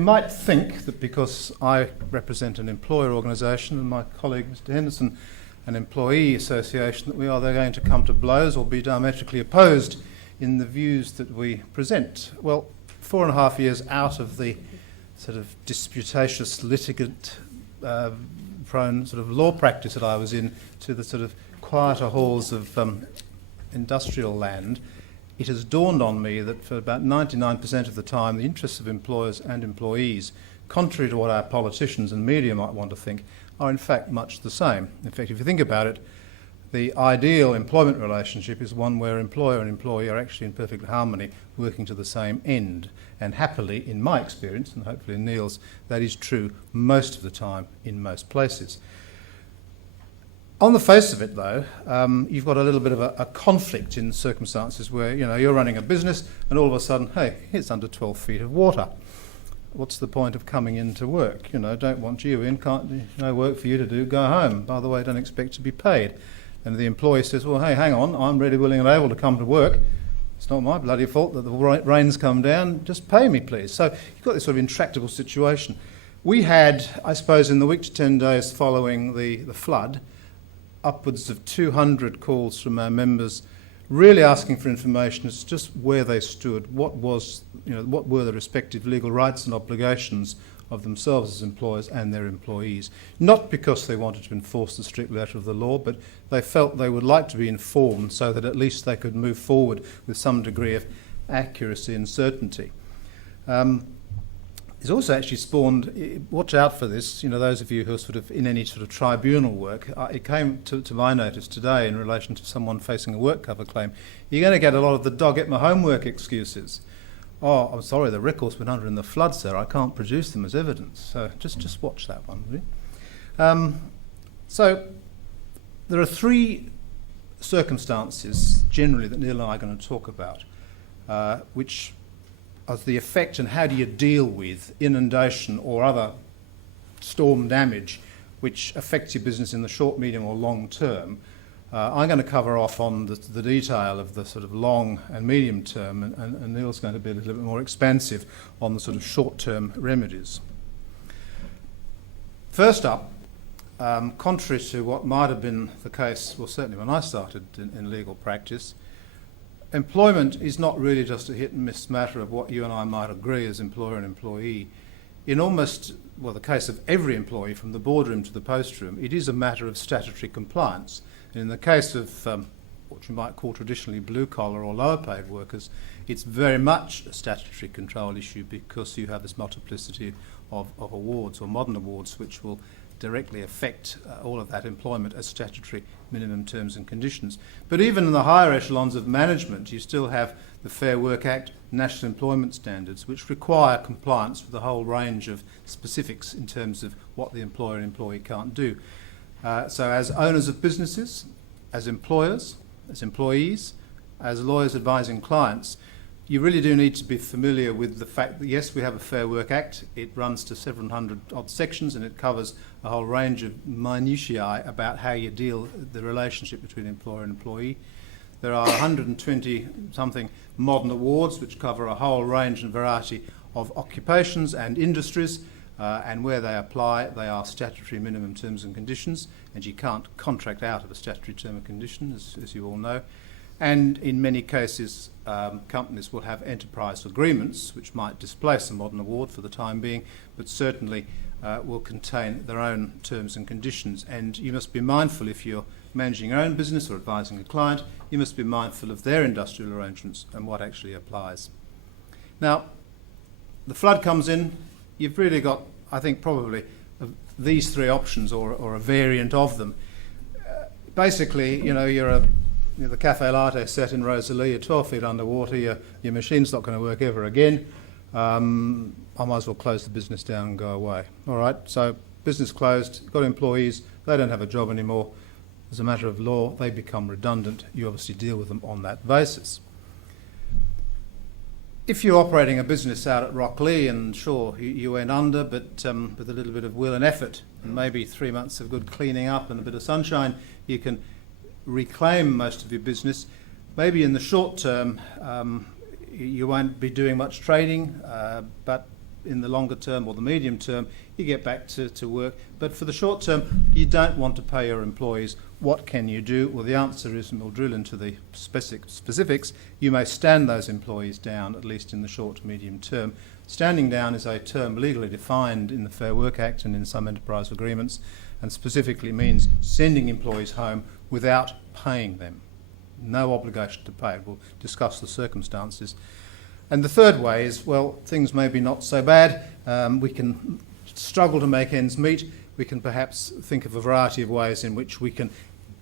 You might think that because I represent an employer organisation and my colleague Mr Henderson an employee association, that we are going to come to blows or be diametrically opposed in the views that we present. Well, 4.5 years out of the sort of disputatious, litigant-prone sort of law practice that I was in to the sort of quieter halls of industrial land, it has dawned on me that for about 99% of the time, the interests of employers and employees, contrary to what our politicians and media might want to think, are in fact much the same. In fact, if you think about it, the ideal employment relationship is one where employer and employee are actually in perfect harmony, working to the same end. And happily, in my experience, and hopefully in Neil's, that is true most of the time in most places. On the face of it, though, you've got a little bit of a conflict in circumstances where, you know, you're running a business and all of a sudden, hey, it's under 12 feet of water. What's the point of coming into work? You know, don't want you in, no work for you to do, go home. By the way, don't expect to be paid. And the employee says, well, hey, hang on, I'm ready, willing and able to come to work. It's not my bloody fault that the rain's come down, just pay me, please. So you've got this sort of intractable situation. We had, I suppose, in the week to 10 days following the flood, upwards of 200 calls from our members really asking for information as to just where they stood, what were the respective legal rights and obligations of themselves as employers and their employees. Not because they wanted to enforce the strict letter of the law, but they felt they would like to be informed so that at least they could move forward with some degree of accuracy and certainty. It's also actually spawned, watch out for this, you know, those of you who are sort of in any sort of tribunal work, it came to my notice today in relation to someone facing a work cover claim. You're going to get a lot of the dog at my homework excuses. Oh, I'm sorry, the records went under in the flood, sir. I can't produce them as evidence. So just watch that one, will you? So there are three circumstances generally that Neil and I are going to talk about, which of the effect and how do you deal with inundation or other storm damage which affects your business in the short, medium or long term. I'm going to cover off on the detail of the sort of long and medium term, and Neil's going to be a little bit more expansive on the sort of short-term remedies. First up, contrary to what might have been the case, well certainly when I started in legal practice, employment is not really just a hit and miss matter of what you and I might agree as employer and employee. In almost, well, the case of every employee from the boardroom to the postroom, it is a matter of statutory compliance. And in the case of what you might call traditionally blue-collar or lower-paid workers, it's very much a statutory control issue because you have this multiplicity of awards or modern awards which will directly affect all of that employment as statutory minimum terms and conditions. But even in the higher echelons of management, you still have the Fair Work Act, National Employment Standards, which require compliance with a whole range of specifics in terms of what the employer and employee can't do. So as owners of businesses, as employers, as employees, as lawyers advising clients, you really do need to be familiar with the fact that, yes, we have a Fair Work Act. It runs to several hundred odd sections and it covers a whole range of minutiae about how you deal with the relationship between employer and employee. There are 120-something modern awards which cover a whole range and variety of occupations and industries, and where they apply, they are statutory minimum terms and conditions, and you can't contract out of a statutory term and condition, as you all know. And in many cases, companies will have enterprise agreements which might displace a modern award for the time being, but certainly will contain their own terms and conditions. And you must be mindful, if you're managing your own business or advising a client, you must be mindful of their industrial arrangements and what actually applies. Now, the flood comes in, you've really got, I think, probably these three options or a variant of them. Basically, you know, you're the cafe latte set in Rosalie, you're 12 feet underwater, your machine's not going to work ever again. I might as well close the business down and go away. All right, so business closed, got employees, they don't have a job anymore. As a matter of law, they become redundant. You obviously deal with them on that basis. If you're operating a business out at Rocklea, and sure, you went under, but with a little bit of will and effort, and maybe 3 months of good cleaning up and a bit of sunshine, you can reclaim most of your business. Maybe in the short term, you won't be doing much trading, but in the longer term or the medium term, you get back to work. But for the short term, you don't want to pay your employees. What can you do? Well, the answer is, and we'll drill into the specifics, you may stand those employees down, at least in the short to medium term. Standing down is a term legally defined in the Fair Work Act and in some enterprise agreements, and specifically means sending employees home without paying them. No obligation to pay. We'll discuss the circumstances. And the third way is, well, things may be not so bad. We can struggle to make ends meet. We can perhaps think of a variety of ways in which we can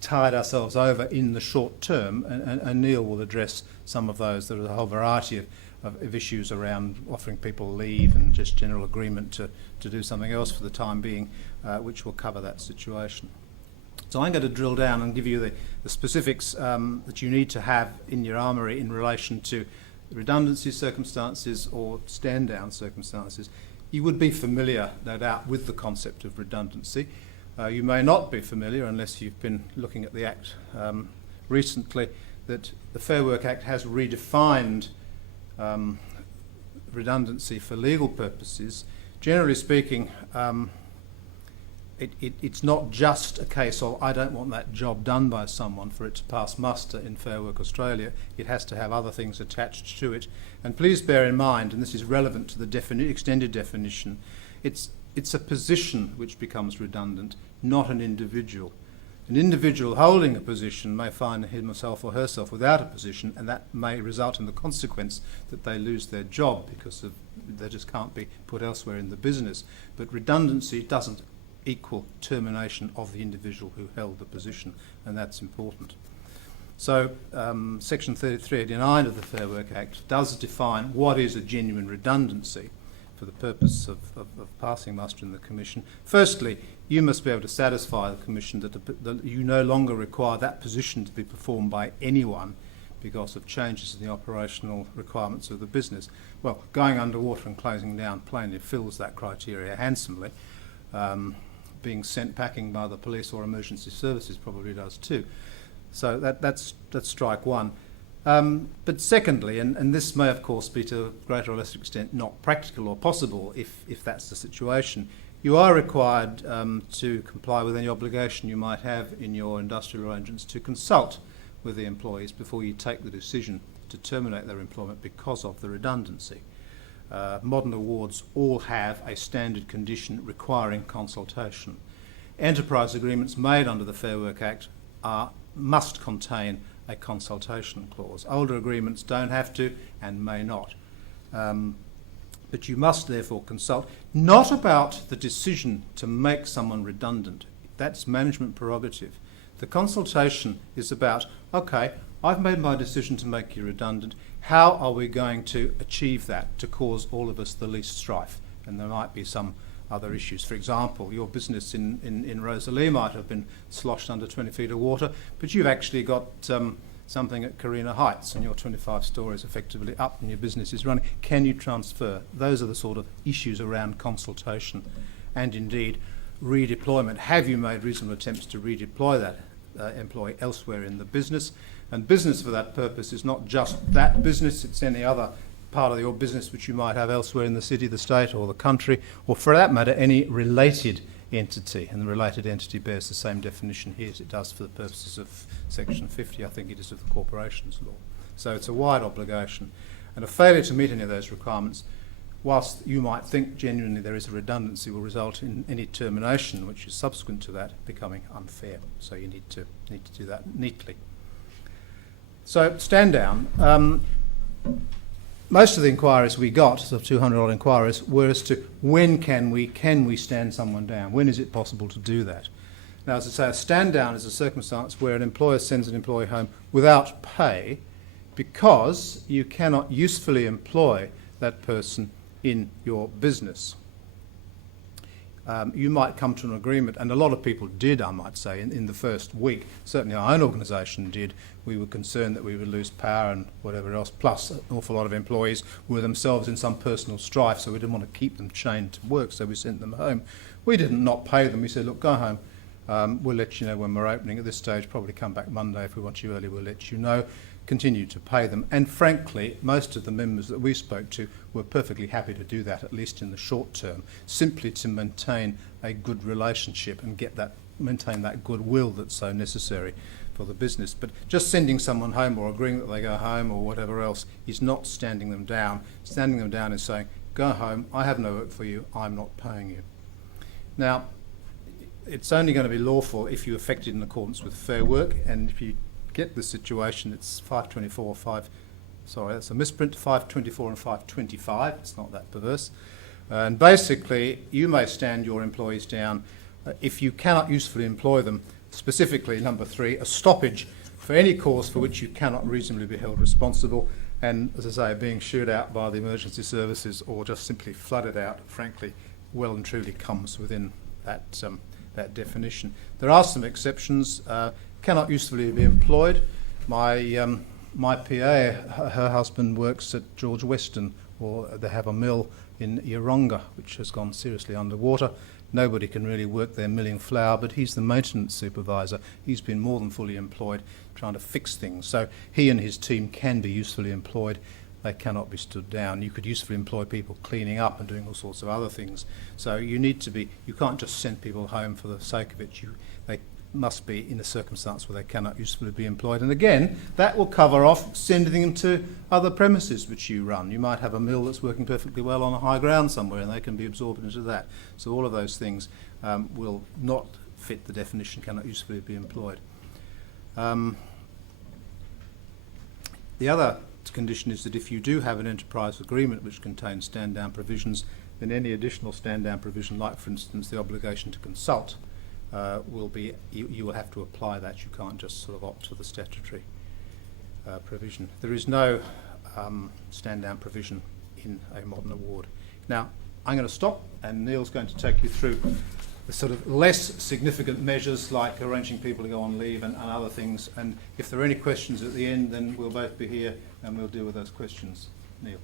tide ourselves over in the short term, and Neil will address some of those. There are a whole variety of issues around offering people leave and just general agreement to do something else for the time being, which will cover that situation. So I'm going to drill down and give you the specifics that you need to have in your armoury in relation to redundancy circumstances or stand-down circumstances. You would be familiar, no doubt, with the concept of redundancy. You may not be familiar, unless you've been looking at the Act recently, that the Fair Work Act has redefined redundancy for legal purposes. Generally speaking, it's not just a case of I don't want that job done by someone for it to pass muster in Fair Work Australia. It has to have other things attached to it. And please bear in mind, and this is relevant to the extended definition, it's a position which becomes redundant, not an individual. An individual holding a position may find himself or herself without a position, and that may result in the consequence that they lose their job because they just can't be put elsewhere in the business. But redundancy doesn't equal termination of the individual who held the position, and that's important. So Section 3389 of the Fair Work Act does define what is a genuine redundancy for the purpose of passing muster in the Commission. Firstly, you must be able to satisfy the Commission that you no longer require that position to be performed by anyone because of changes in the operational requirements of the business. Well, going underwater and closing down plainly fills that criteria handsomely. Being sent packing by the police or emergency services probably does too. So that's strike one. But secondly, and this may of course be to a greater or lesser extent not practical or possible if that's the situation, you are required to comply with any obligation you might have in your industrial arrangements to consult with the employees before you take the decision to terminate their employment because of the redundancy. Modern awards all have a standard condition requiring consultation. Enterprise agreements made under the Fair Work Act must contain a consultation clause. Older agreements don't have to and may not. But you must therefore consult, not about the decision to make someone redundant. That's management prerogative. The consultation is about, okay, I've made my decision to make you redundant. How are we going to achieve that to cause all of us the least strife? And there might be some other issues. For example, your business in Rosalie might have been sloshed under 20 feet of water, but you've actually got something at Carina Heights and your 25 stories effectively up and your business is running. Can you transfer? Those are the sort of issues around consultation and indeed redeployment. Have you made reasonable attempts to redeploy that employee elsewhere in the business? And business for that purpose is not just that business, it's any other part of your business which you might have elsewhere in the city, the state or the country, or for that matter any related entity. And the related entity bears the same definition here as it does for the purposes of Section 50, I think it is, of the Corporations Law. So it's a wide obligation. And a failure to meet any of those requirements, whilst you might think genuinely there is a redundancy, will result in any termination which is subsequent to that becoming unfair. So you need to do that neatly. So stand down. Most of the inquiries we got, sort of 200 odd inquiries, were as to when can we stand someone down? When is it possible to do that? Now, as I say, a stand down is a circumstance where an employer sends an employee home without pay because you cannot usefully employ that person in your business. You might come to an agreement, and a lot of people did, I might say, in the first week. Certainly our own organisation did. We were concerned that we would lose power and whatever else, plus an awful lot of employees were themselves in some personal strife, so we didn't want to keep them chained to work, so we sent them home. We didn't not pay them. We said, look, go home. We'll let you know when we're opening. At this stage, probably come back Monday. If we want you early, we'll let you know. continue to pay them. And frankly, most of the members that we spoke to were perfectly happy to do that, at least in the short term, simply to maintain a good relationship and maintain that goodwill that's so necessary for the business. But just sending someone home or agreeing that they go home or whatever else is not standing them down. Standing them down is saying, go home, I have no work for you, I'm not paying you. Now, it's only going to be lawful if you effect it in accordance with Fair Work, and if you get the situation, it's 524, that's a misprint, 524 and 525, it's not that perverse. And basically, you may stand your employees down if you cannot usefully employ them, specifically number 3, a stoppage for any cause for which you cannot reasonably be held responsible, and as I say, being shooed out by the emergency services or just simply flooded out, frankly, well and truly comes within that definition. There are some exceptions. Cannot usefully be employed. My PA, her husband works at George Weston, or they have a mill in Yeronga, which has gone seriously underwater. Nobody can really work there milling flour, but he's the maintenance supervisor. He's been more than fully employed trying to fix things. So he and his team can be usefully employed. They cannot be stood down. You could usefully employ people cleaning up and doing all sorts of other things. So you can't just send people home for the sake of it. They must be in a circumstance where they cannot usefully be employed. And again, that will cover off sending them to other premises which you run. You might have a mill that's working perfectly well on a high ground somewhere, and they can be absorbed into that. So all of those things will not fit the definition, cannot usefully be employed. The other condition is that if you do have an enterprise agreement which contains stand-down provisions, then any additional stand-down provision, like for instance the obligation to consult, you will have to apply that. You can't just sort of opt for the statutory provision. There is no stand-down provision in a modern award. Now, I'm going to stop, and Neil's going to take you through the sort of less significant measures like arranging people to go on leave and other things. And if there are any questions at the end, then we'll both be here and we'll deal with those questions. Neil.